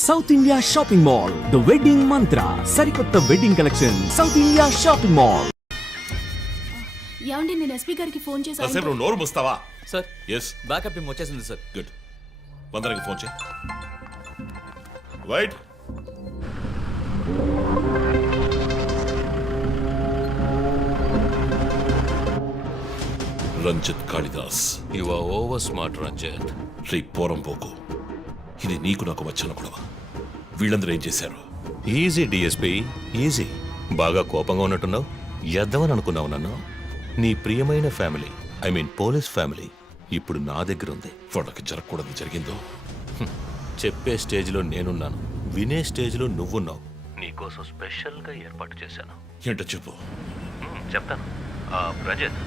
South India shopping mall the wedding Mantra సరికొత్త wedding collection South India shopping mall. ఏమండి నేను SP గారికి phone చేశాను. కాసేపు నువ్వు నోరు ముస్తావా? సార్ ఎస్ బ్యాకప్ టీమ్ వచ్చేసింది సార్. గుడ్. వందనకి ఫోన్ చేయి. Wait Ranjith Kalidas. You are over smart Ranjith. రే పోరంపోకు, ఇది నీకు నాకు వచ్చిన గొడవ. వీళ్ళందరూ ఏం చేశారు? Easy DSP easy. బాగా కోపంగా ఉన్నట్టున్నావు. ఎద్దవని అనుకున్నావు నన్ను. నీ ప్రియమైన family, I mean police family ఇప్పుడు నా దగ్గర ఉంది. వాళ్ళకి జరగకూడదు జరిగిందో. చెప్పే స్టేజ్లో నేనున్నాను, వినే స్టేజ్లో నువ్వున్నావు. నీకోసం స్పెషల్గా ఏర్పాటు చేశాను. ఏంటో చెప్పు. చెప్తాను. రంజిత్,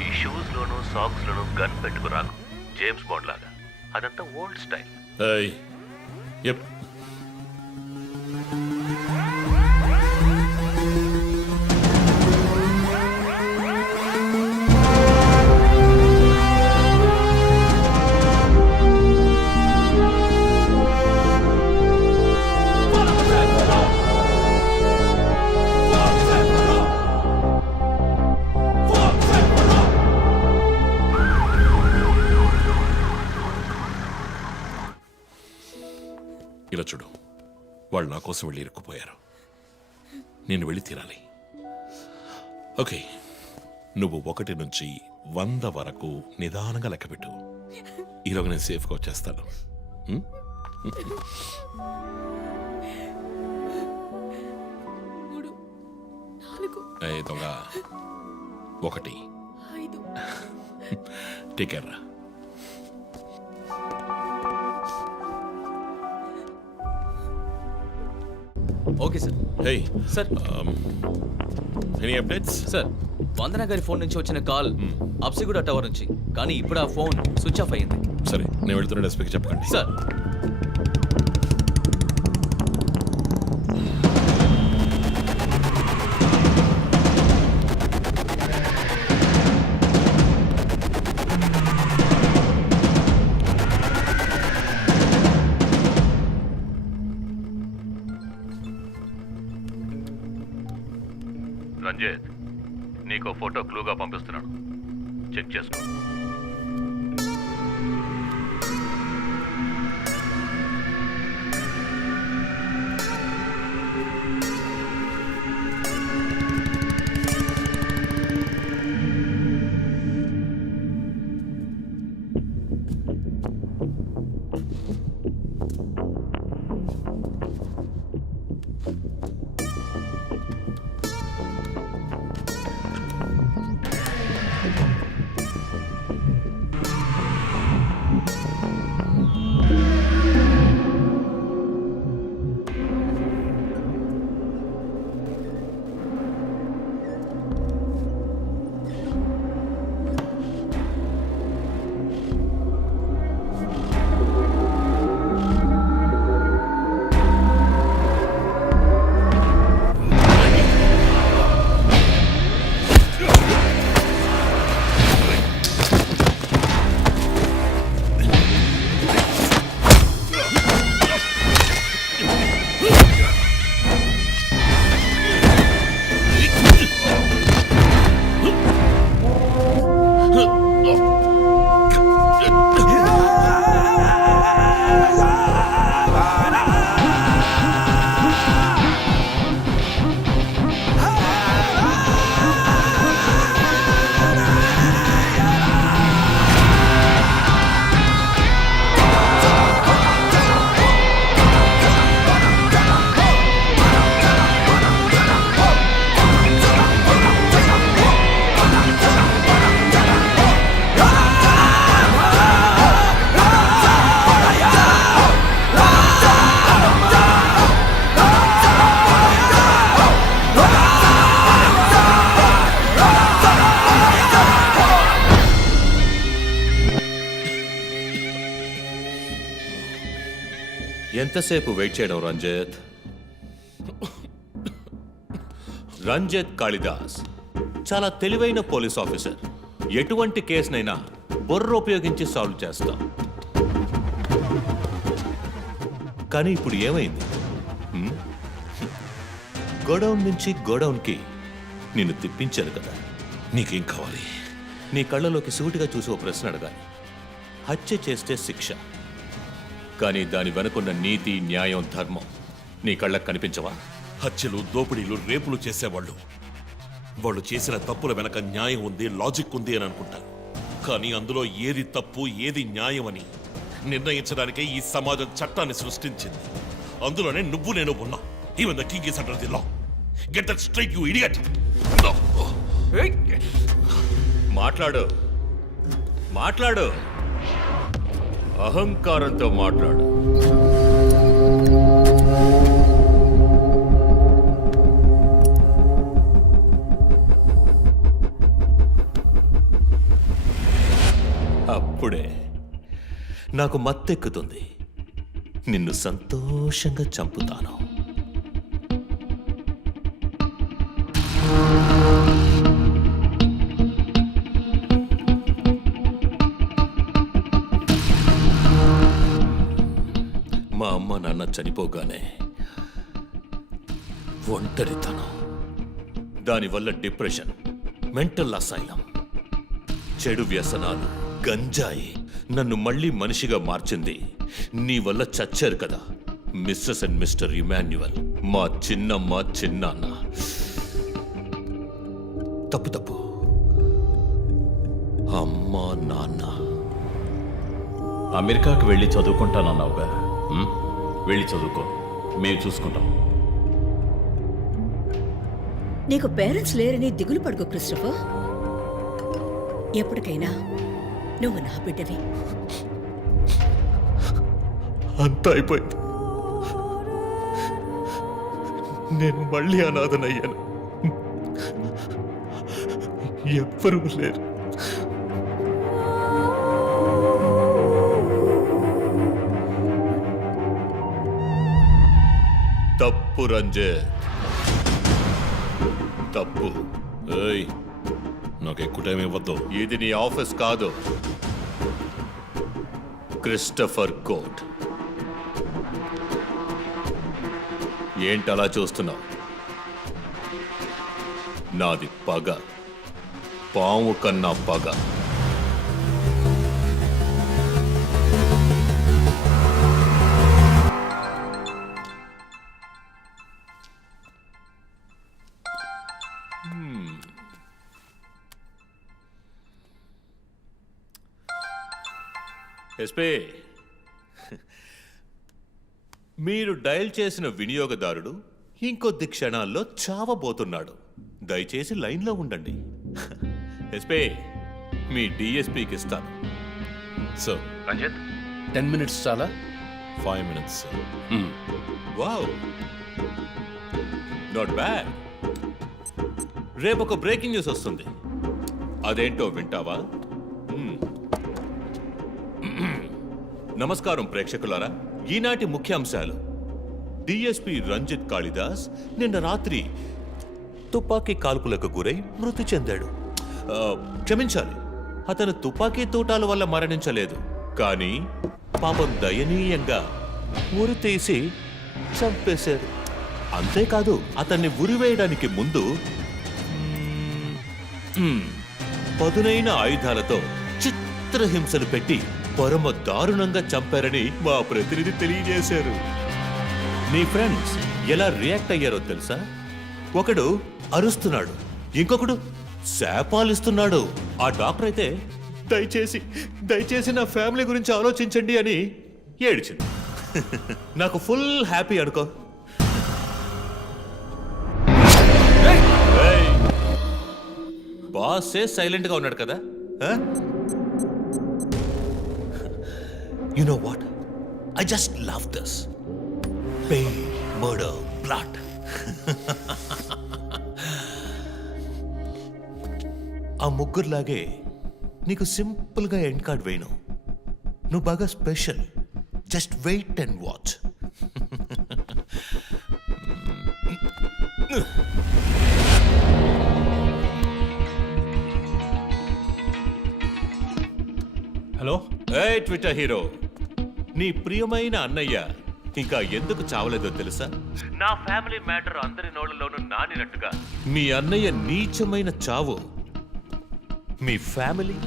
ఈ షూస్లోను సాక్స్లోను గన్ పెట్టుకురాకు, జేమ్స్ బాండ్ లాగా. అదంతా ఓల్డ్ స్టైల్. ఏయ్, ఎప్. ఇలా చూడు, వాళ్ళు నా కోసం వెళ్ళి ఇరుక్కుపోయారు. నేను వెళ్ళి తీరాలి. ఓకే, నువ్వు 1 నుంచి 100 వరకు నిదానంగా లెక్కపెట్టు. ఈలోగా నేను సేఫ్గా వచ్చేస్తాను. దొంగ 1 టేక్ కేర్ రా. Okay sir. Hey sir any updates? Sir Vandana గారి ఫోన్ నుంచి వచ్చిన కాల్ అప్సిగూడ టవర్ నుంచి, కానీ ఇప్పుడు ఆ ఫోన్ స్విచ్ ఆఫ్ అయ్యింది. సరే, నేను వెళ్తున్న ఎస్పీకి చెప్పండి. సార్ రంజిత్, నీకో ఫోటో క్లూగా పంపిస్తున్నాను, చెక్ చేసుకో. ఎంతసేపు వెయిట్ చేయడం రంజిత్? రంజిత్ కాళిదాస్ చాలా తెలివైన పోలీస్ ఆఫీసర్. ఎటువంటి కేసునైనా బుర్ర ఉపయోగించి సాల్వ్ చేస్తాం. కానీ ఇప్పుడు ఏమైంది? గోడౌన్ నుంచి గోడౌన్కి నిన్ను తిప్పించాను కదా. నీకేం కావాలి? నీ కళ్ళలోకి సూటిగా చూసి ఓ ప్రశ్న అడగాలి. హత్య చేస్తే శిక్ష, కానీ దాని వెనుకున్న నీతి, న్యాయం, ధర్మం నీ కళ్ళకు కనిపించవా? హత్యలు, దోపిడీలు, రేపులు చేసేవాళ్ళు వాళ్ళు చేసిన తప్పుల వెనక న్యాయం ఉంది, లాజిక్ ఉంది అని అనుకుంటారు. కానీ అందులో ఏది తప్పు, ఏది న్యాయం అని నిర్ణయించడానికే ఈ సమాజం చట్టాన్ని సృష్టించింది. అందులోనే నువ్వు నేను ఉన్నా. Even the king is under the law. Get that straight, you idiot. మాట్లాడు, మాట్లాడు, అహంకారంతో మాట్లాడు. అప్పుడే నాకు మత్తెక్కుతుంది. నిన్ను సంతోషంగా చంపుతాను. మా అమ్మ నాన్న చనిపోగానే ఒంటరితనం, దానివల్ల డిప్రెషన్, మెంటల్ అసైలం, చెడు వ్యసనాలు, గంజాయి నన్ను మళ్ళీ మనిషిగా మార్చింది. నీ వల్ల చచ్చారు కదా మిస్సెస్ అండ్ మిస్టర్ ఇమాన్యువల్, మా చిన్నమ్మ, చిన్నాన్న. తప్పు తప్పు, అమ్మ, నాన్న. అమెరికాకు వెళ్ళి చదువుకుంటానన్నావుగా, వెళ్ళి చదువుకో, మేము చూసుకుంటాం. నీకు పేరెంట్స్ లేరని దిగులు పడుకో క్రిస్టఫర్. ఎప్పటికైనా నువ్వు నా బిడ్డవి. అంతా అయిపోయింది. నేను మళ్ళీ అనాథనయ్యాను. ఎవ్వరూ లేరు. తప్పు రంజిత్, తప్పు. ఏయ్, నాకు ఎక్కువ టైం ఇవ్వద్దు. ఇది నీ ఆఫీస్ కాదు, క్రిస్టఫర్ కోర్ట్. ఏంటలా చూస్తున్నావు? నాది పగ, పాము కన్నా పగ. ఎస్పీ, మీరు డయల్ చేసిన వినియోగదారుడు ఇంకొద్ది క్షణాల్లో చావబోతున్నాడు. దయచేసి లైన్లో ఉండండి. ఎస్పీ, మీ డిఎస్పీకి ఇస్తాను. సార్, రంజిత్, 10 minutes చాలా? 5 minutes, sir. Wow, not bad. రేపు ఒక బ్రేకింగ్ న్యూస్ వస్తుంది. అదేంటో వింటావా? నమస్కారం ప్రేక్షకులారా. ఈనాటి ముఖ్యాంశాలు. డిఎస్పీ రంజిత్ కాళిదాస్ నిన్న రాత్రి తుపాకీ కాల్పులకు గురై మృతి చెందాడు. క్షమించాలి, అతను తుపాకీ తూటాల వల్ల మరణించలేదు, కానీ పాపం దయనీయంగా ఉరి తీసి చంపేశారు. అంతేకాదు, అతన్ని ఉరివేయడానికి ముందు పదునైన ఆయుధాలతో చిత్రహింసలు పెట్టి పరమ దారుణంగా చంపారని మా ప్రతినిధి తెలియజేశారు. నీ ఫ్రెండ్స్ ఎలా రియాక్ట్ అయ్యారో తెలుసా? ఒకడు అరుస్తున్నాడు, ఇంకొకడు శాపాలిస్తున్నాడు. ఆ డాక్టర్ అయితే దయచేసి నా ఫ్యామిలీ గురించి ఆలోచించండి అని ఏడ్చింది. నాకు ఫుల్ హ్యాపీ అనుకో. బాసే సైలెంట్ గా ఉన్నాడు కదా. You know what? I just love this. Pain, murder, blood. ఆ ముగ్గురులాగే నీకు సింపుల్గా ఎండ్ కార్డ్ వేయను. నువ్వు బాగా special. Just wait and watch. Hello. ఏ ట్విట్టర్ హీరో, నీ ప్రియమైన అన్నయ్య ఇంకా ఎందుకు చావలేదో తెలుసా? నా ఫ్యామిలీ మ్యాటర్ అందరి నోళ్ళలోనూ నానినట్టుగా మీ అన్నయ్య నీచమైన చావు మీ ఫ్యామిలీ,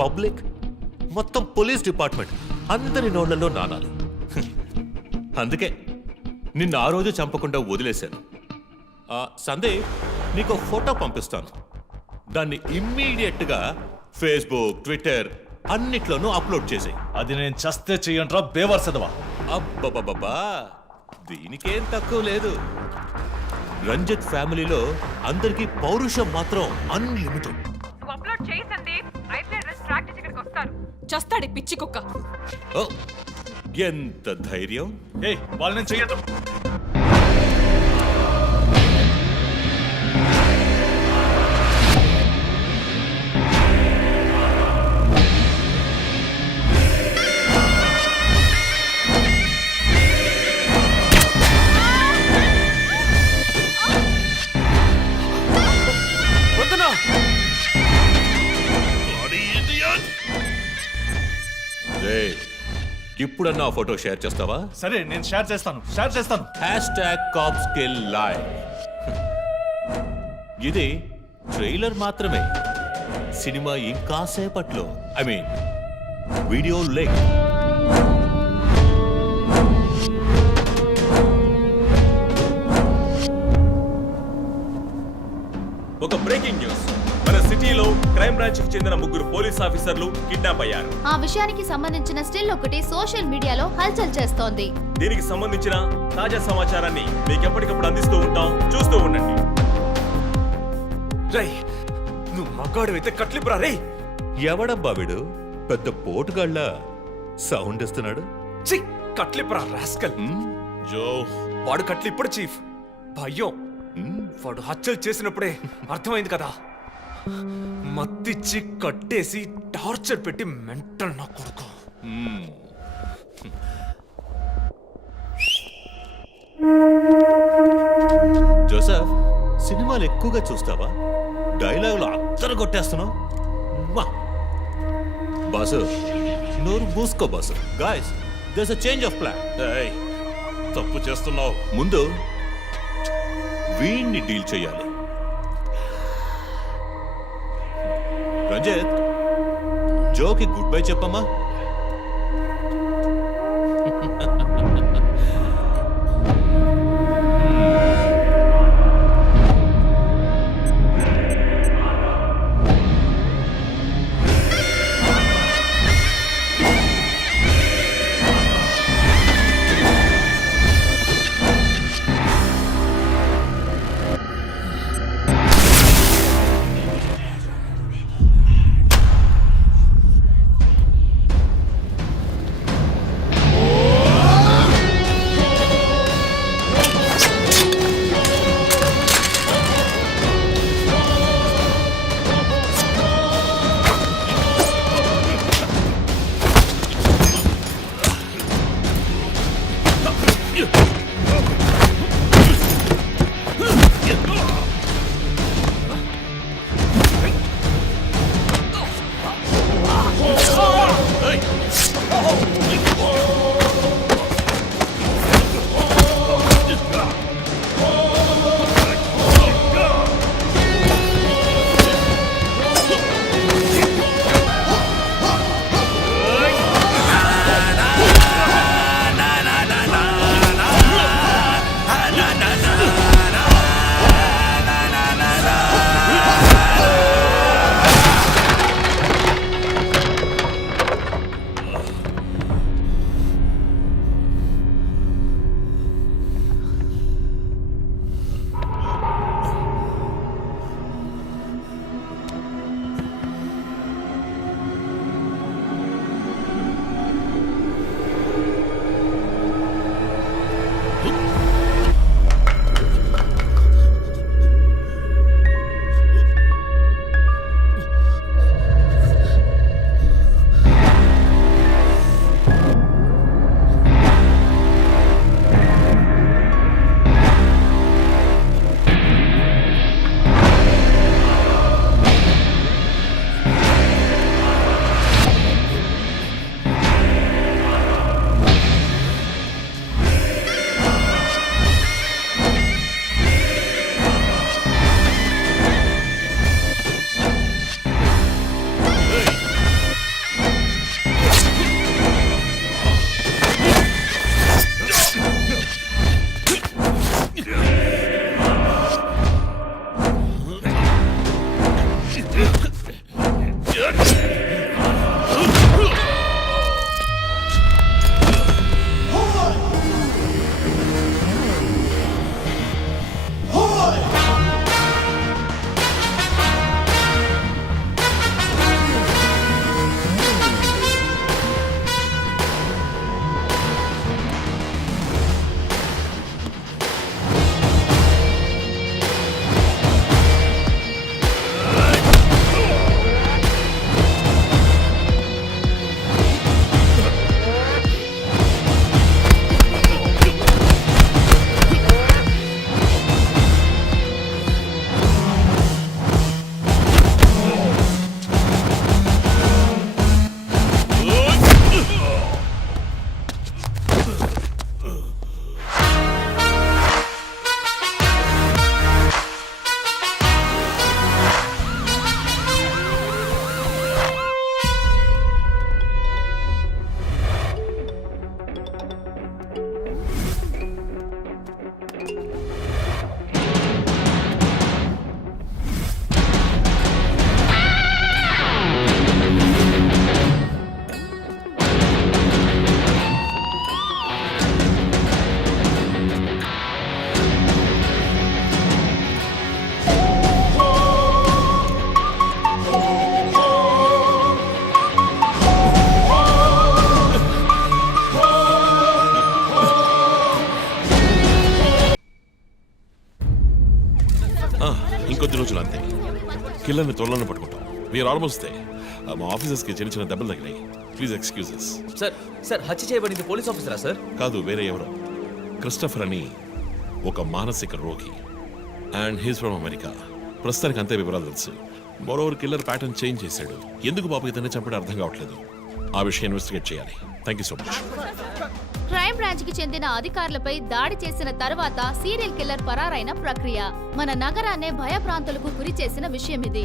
పబ్లిక్, మొత్తం పోలీస్ డిపార్ట్మెంట్ అందరి నోళ్లలో నానాలి. అందుకే నిన్ను ఆ రోజు చంపకుండా వదిలేశాను. సందే, నీకు ఫోటో పంపిస్తాను. దాన్ని ఇమ్మీడియట్గా ఫేస్బుక్, ట్విట్టర్ అన్నిట్లోనూ అప్లోడ్ చేసేయి. అది నేను చస్తే చెయ్యంట్రా బేవర్సదవా. అబ్బబ్బబ్బా, దీనికేం తక్కువ లేదు. రంజిత్ ఫ్యామిలీలో అందరికీ పౌరుషం మాత్రం అన్లిమిటెడ్. నువ్వు అప్లోడ్ చేయి సందీప్, అయితే అడ్రస్ ట్రాక్ చేసి ఇక్కడికి వస్తారు. చస్తాడు పిచ్చి కుక్క. ఓ, ఎంత ధైర్యం! ఏయ్, వాళ్ళని చెయ్యదు. ఇప్పుడన్నా ఆ ఫోటో షేర్ చేస్తావా? సరే, నేను షేర్ చేస్తాను. #CopsKillLive. ఇది ట్రైలర్ మాత్రమే. సినిమా ఇంకా సేపట్లో, ఐ మీన్ వీడియో లింక్. ఒక బ్రేకింగ్ న్యూస్. మన సిటీలో క్రైమ్ బ్రాంచ్ కి చెందిన 3 పోలీస్ ఆఫీసర్లు కిడ్నాప్ అయ్యారు. ఆ విషయానికి సంబంధించిన స్టిల్ ఒకటి సోషల్ మీడియాలో హల్చల్ చేస్తోంది. దీనికి సంబంధించిన తాజా సమాచారాన్ని మీకు ఎప్పటికప్పుడు అందిస్తూ ఉంటాం, చూస్తూ ఉండండి. రై, నువ్వు మగాడు అయితే కట్లిపురా రే. ఎవడబ్బా వీడు? పెద్ద పోటుగాళ్ళ సౌండ్ ఇస్తున్నాడు. చి, కట్లిపురా రాస్కల్. జో, వాడు కట్లిప్పుడు చీఫ్. భయం. వాడు హత్యలు చేసినప్పుడే అర్థమైంది కదా. మత్తిచ్చి కట్టేసి టార్చర్ పెట్టి మెంటల్ నా కొడుకు. జోసెఫ్, సినిమాలు ఎక్కువగా చూస్తావా? డైలాగులు అత్తరు కొట్టేస్తున్నావు. బాసు, నోరు మూసుకో boss. Guys, there's a change of plan. తప్పు చేస్తున్నావు. ముందు వీణ్ణి డీల్ చేయాలి. రంజిత్, జోకి గుడ్ బై చెప్పమ్మా. ఇంకొద్ది రోజులు అంతే కిల్లర్ని త్వరలోనే పట్టుకుంటాం వీఆర్ ఆల్మోస్ట్ దే మా ఆఫీసర్స్కి చిన్న చిన్న దెబ్బలు తగిలాయి ప్లీజ్ ఎక్స్క్యూజెస్ సార్ సార్ హత్య చేయబడింది పోలీస్ ఆఫీసరా సార్? కాదు వేరే ఎవరో క్రిస్టఫర్ అని ఒక మానసిక రోగి అండ్ హీస్ ఫ్రమ్ అమెరికా ప్రస్తుతానికి అంతే వివరాలు తెలుసు మరోవర్ కిల్లర్ ప్యాటర్న్ చేంజ్ చేశాడు ఎందుకు పాప ఇతన్ని చంపడం అర్థం కావట్లేదు ఆ విషయం ఇన్వెస్టిగేట్ చేయాలి thank you so much crime branch కి చెందిన అధికారులపై దాడి చేసిన తర్వాత సీరియల్ కిల్లర్ పరారైన ప్రక్రియ మన నగరాన్నే భయభ్రాంతులకు గురి చేసిన విషయం ఇది.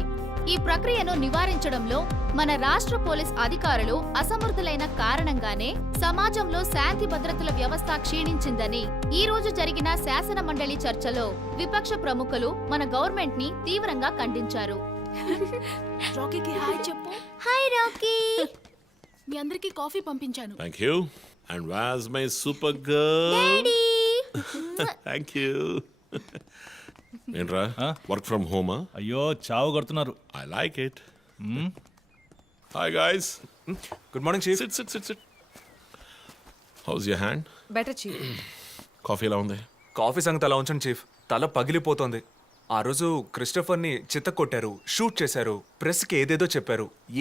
ఈ ప్రక్రియను నివారించడంలో మన రాష్ట్ర పోలీస్ అధికారులు అసమర్థులైన కారణంగానే సమాజంలో శాంతి భద్రతల వ్యవస్థ క్షీణించిందని ఈ రోజు జరిగిన శాసన మండలి చర్చలో విపక్ష ప్రముఖులు మన గవర్నమెంట్ ని తీవ్రంగా ఖండించారు. రాకీకి హాయ్ చెప్పు. Hi Rocky. మీ అందరికి కాఫీ పంపించాను. Thank you and was my super girl thank you ఏంట్రా వర్క్ ఫ్రమ్ హోమా అయ్యో చావు కొడుతున్నారు. I like it hi guys good morning chief. Sit sit sit sit how's your hand better chief. Coffee ఎలా ఉంది కాఫీ సంగతి అలా ఉంచండి చీఫ్. తల పగిలిపోతోంది. ఆ రోజు క్రిస్టఫర్ని చిత్త కొట్టారు, షూట్ చేశారు, ప్రెస్కి ఏదేదో చెప్పారు. ఏం